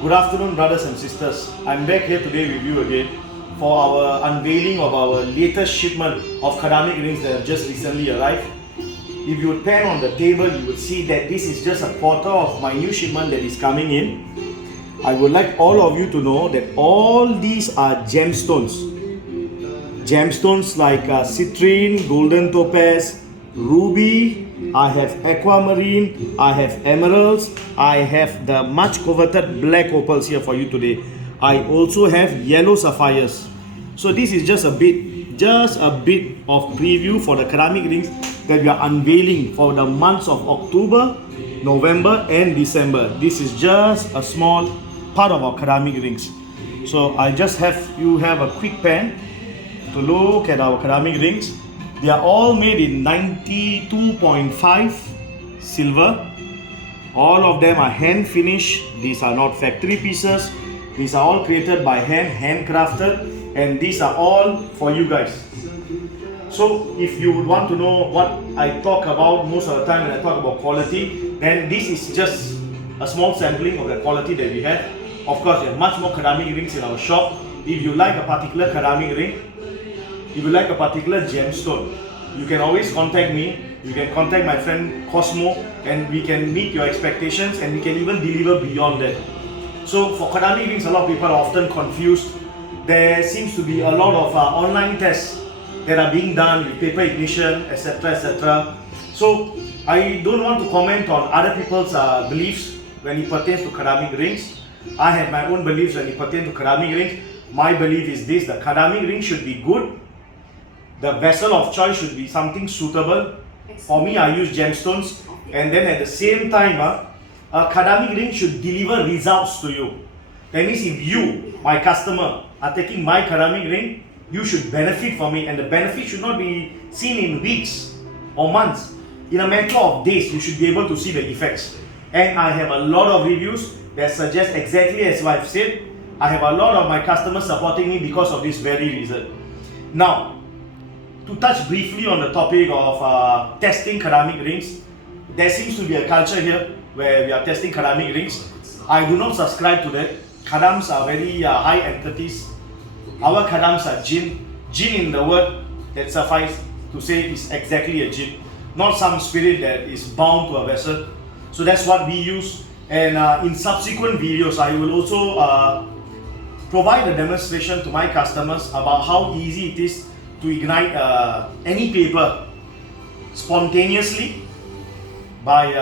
Good afternoon, brothers and sisters. I'm back here today with you again for our unveiling of our latest shipment of Khodamic Rings that have just recently arrived. If you would pan on the table, you would see that this is just a quarter of my new shipment that is coming in. I would like all of you to know that all these are gemstones. Gemstones like Citrine, Golden Topaz, Ruby, I have Aquamarine, I have Emeralds, I have the much coveted black Opals here for you today. I also have yellow Sapphires. So this is just a bit of preview for the Khodamic Rings that we are unveiling for the months of October, November and December. This is just a small part of our Khodamic Rings. So I just have you have a quick pan to look at our Khodamic Rings. They are all made in 92.5 silver. All of them are hand finished. These are not factory pieces. These are all created by hand, handcrafted, and these are all for you guys. So if you would want to know what I talk about most of the time when I talk about quality, then this is just a small sampling of the quality that we have. Of course, there are much more Khodamic Rings in our shop. If you like a particular Khodamic ring, if you like a particular gemstone, you can always contact me. You can contact my friend Cosmo and we can meet your expectations and we can even deliver beyond that. So for Khodamic Rings, a lot of people are often confused. There seems to be a lot of online tests that are being done with paper ignition, etc, etc. So I don't want to comment on other people's beliefs when it pertains to Khodamic Rings. I have my own beliefs when it pertains to Khodamic Rings. My belief is this: the Khodamic ring should be good. The vessel of choice should be something suitable. For me, I use gemstones, and then at the same time, a Khodamic ring should deliver results to you. That means if you, my customer, are taking my Khodamic ring, you should benefit from it, and the benefit should not be seen in weeks or months. In a matter of days, you should be able to see the effects. And I have a lot of reviews that suggest exactly as I've said. I have a lot of my customers supporting me because of this very reason. Now, to touch briefly on the topic of testing Khodamic Rings, there seems to be a culture here where we are testing Khodamic Rings. I do not subscribe to that. Khadams are very high entities. Our Khadams are jinn. Jinn in the word that suffice to say is exactly a jinn, not some spirit that is bound to a vessel. So that's what we use. And in subsequent videos, I will also provide a demonstration to my customers about how easy it is to ignite any paper spontaneously by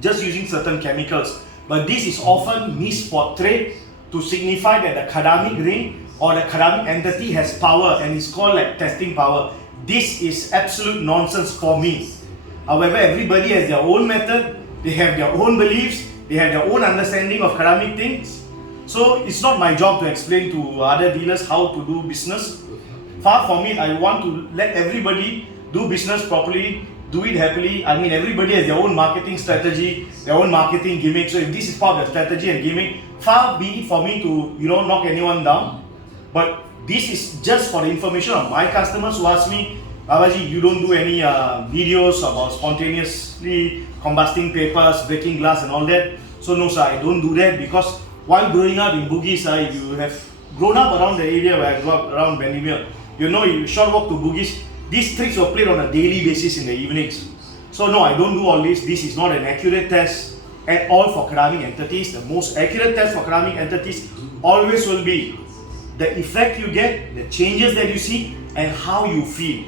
just using certain chemicals. But this is often misportrayed to signify that the Khodamic ring or the Khodamic entity has power and is called like testing power. This is absolute nonsense for me. However, everybody has their own method, they have their own beliefs, they have their own understanding of Khodamic things. So it's not my job to explain to other dealers how to do business. Far from it, I want to let everybody do business properly, do it happily. I mean, everybody has their own marketing strategy, their own marketing gimmick. So if this is part of the strategy and gimmick, far be it for me to, knock anyone down. But this is just for the information of my customers who ask me, Babaji, you don't do any videos about spontaneously combusting papers, breaking glass and all that. So no sir, I don't do that because while growing up in Bugis, you have grown up around the area where I grew up around Benimir. You short walk to Bugis. These tricks were played on a daily basis in the evenings. So no, I don't do all this. This is not an accurate test at all for Khodamic entities. The most accurate test for Khodamic entities always will be the effect you get, the changes that you see, and how you feel.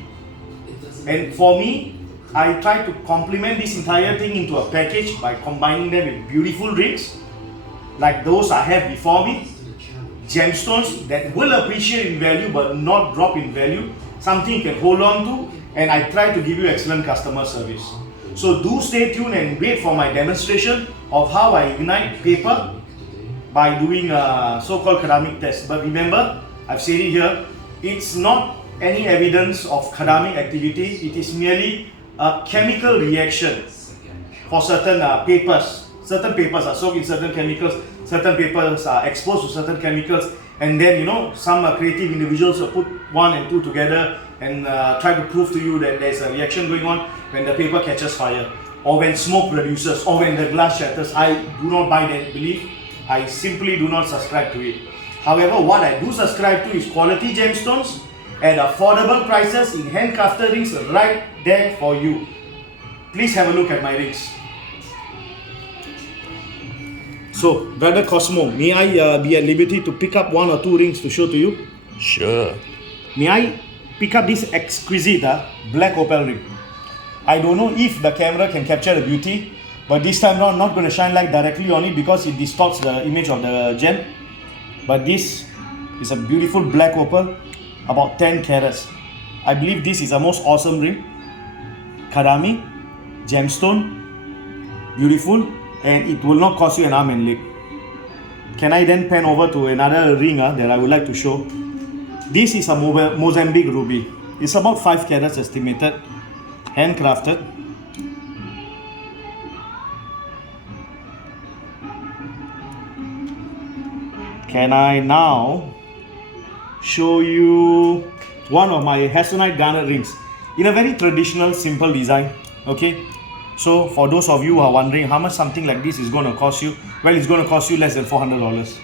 And for me, I try to complement this entire thing into a package by combining them with beautiful rings, like those I have before me. Gemstones that will appreciate in value but not drop in value, something you can hold on to, and I try to give you excellent customer service. So do stay tuned and wait for my demonstration of how I ignite paper by doing a so-called Khodamic test. But remember, I've said it here, it's not any evidence of Khodamic activity, it is merely a chemical reaction for certain papers. Certain papers are soaked in certain chemicals, certain papers are exposed to certain chemicals, and then some creative individuals will put one and two together and try to prove to you that there's a reaction going on when the paper catches fire, or when smoke produces, or when the glass shatters. I do not buy that belief. I simply do not subscribe to it. However, what I do subscribe to is quality gemstones at affordable prices in handcrafted rings right there for you. Please have a look at my rings. So, Brother Cosmo, may I be at liberty to pick up one or two rings to show to you? Sure. May I pick up this exquisite black opal ring? I don't know if the camera can capture the beauty, but this time around, not going to shine light directly on it because it distorts the image of the gem. But this is a beautiful black opal, about 10 carats. I believe this is the most awesome ring. Khodamic, gemstone, beautiful, and it will not cost you an arm and leg. Can I then pan over to another ring that I would like to show? This is a Mozambique ruby. It's about 5 carats estimated, handcrafted. Can I now show you one of my Hessonite Garnet rings in a very traditional, simple design? Okay, so for those of you who are wondering how much something like this is going to cost you, well, it's going to cost you less than $400.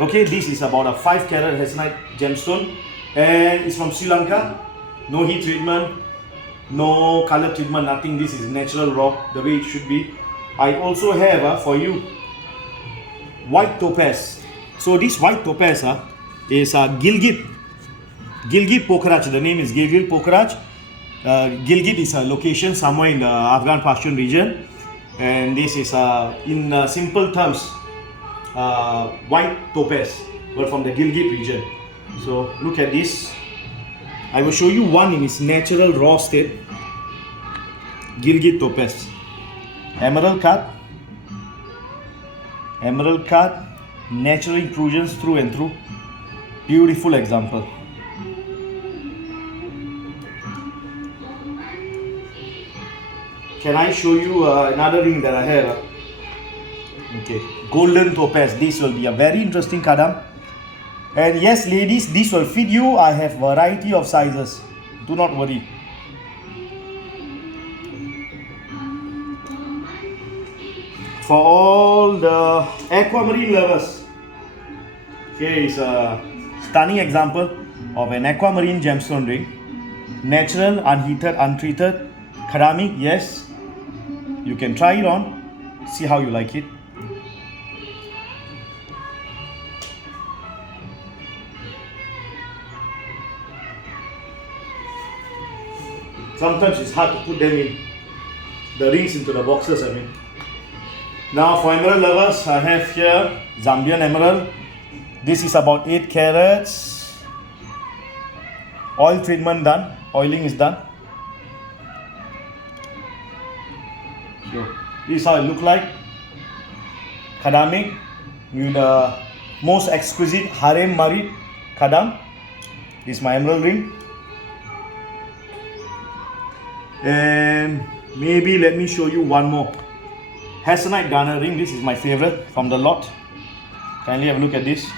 Okay, this is about a 5 carat Hessonite gemstone, and it's from Sri Lanka. No heat treatment, no color treatment, nothing. This is natural rock, the way it should be. I also have for you white topaz. So this white topaz is Gilghit Pukhraj. The name is Gilghit Pukhraj. Gilghit is a location somewhere in the Afghan Pashtun region, and this is in simple terms white topaz, but from the Gilghit region. So look at this. I will show you one in its natural raw state. Gilghit Topaz, emerald cut, natural intrusions through and through. Beautiful example. Can I show you another ring that I have? Okay, golden topaz. This will be a very interesting kadam. And yes, ladies, this will fit you. I have variety of sizes. Do not worry. For all the aquamarine lovers, here is a stunning example of an aquamarine gemstone ring. Natural, unheated, untreated. Khodamic, yes. You can try it on. See how you like it. Sometimes it's hard to put them in the rings into the boxes, I mean. Now for emerald lovers, I have here Zambian Emerald. This is about 8 carats. Oil treatment done, oiling is done. So this is how it looks like. Khodamic with the most exquisite harem marid khadam. This is my emerald ring. And maybe let me show you one more. Hessonite Garnet ring. This is my favorite from the lot. Kindly have a look at this.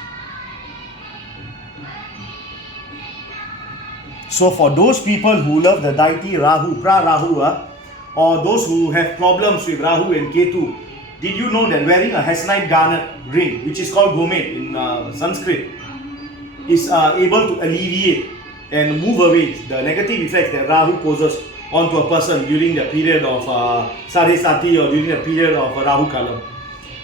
So for those people who love the deity Rahu, Pra-Rahu, or those who have problems with Rahu and Ketu, did you know that wearing a Hessonite Garnet ring, which is called Gomet in Sanskrit, is able to alleviate and move away the negative effects that Rahu poses onto a person during the period of Sadhe-Sati or during the period of Rahu Kalam.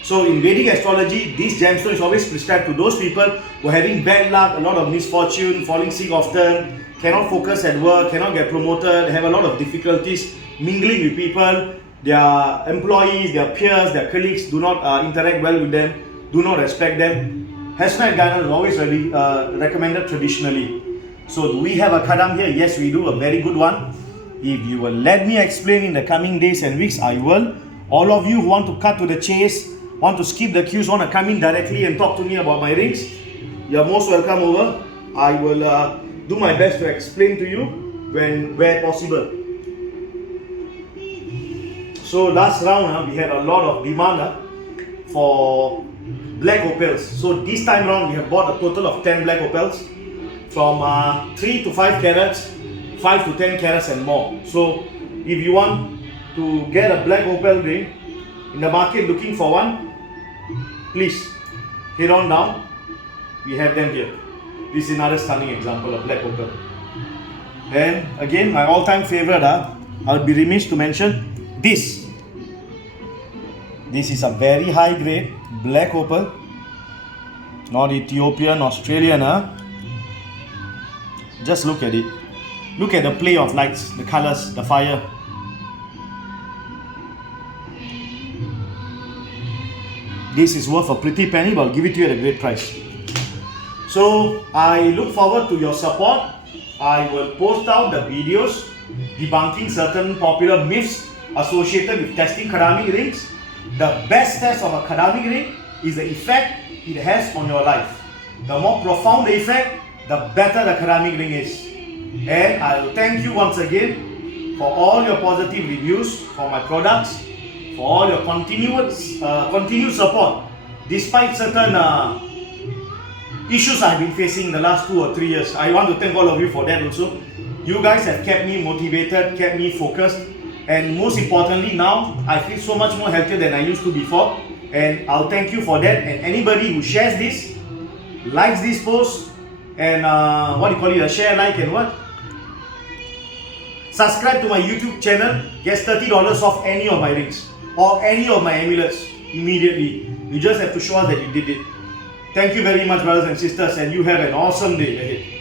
So in Vedic astrology, this gemstone is always prescribed to those people who are having bad luck, a lot of misfortune, falling sick often, cannot focus at work, cannot get promoted, have a lot of difficulties mingling with people, their employees, their peers, their colleagues do not interact well with them, do not respect them. Hessonite Garnet is always recommended traditionally. So do we have a kadam here? Yes, we do, a very good one. If you will let me explain in the coming days and weeks, I will. All of you who want to cut to the chase, want to skip the queues, want to come in directly and talk to me about my rings, you're most welcome over. I will do my best to explain to you where possible. So last round we had a lot of demand for black opals. So this time round we have bought a total of 10 black opals from 3 to 5 carats, 5 to 10 carats and more. So if you want to get a black opal ring in the market looking for one, please head on down, we have them here. This is another stunning example of black opal. And again, my all-time favorite, I would be remiss to mention this. This is a very high grade black opal, not Ethiopian, Australian. Just look at it. Look at the play of lights, the colors, the fire. This is worth a pretty penny, but I'll give it to you at a great price. So I look forward to your support. I will post out the videos debunking certain popular myths associated with testing Khodamic rings. The best test of a Khodamic ring is the effect it has on your life. The more profound the effect, the better the Khodamic ring is. And I will thank you once again for all your positive reviews for my products, for all your continued support despite certain issues I've been facing the last 2 or 3 years. I want to thank all of you for that also. You guys have kept me motivated, kept me focused, and most importantly now I feel so much more healthier than I used to before, and I'll thank you for that. And anybody who shares this, likes this post, and a share, like, and what? Subscribe to my YouTube channel, gets $30 off any of my rings or any of my amulets immediately. You just have to show us that you did it. Thank you very much, brothers and sisters, and you have an awesome day ahead.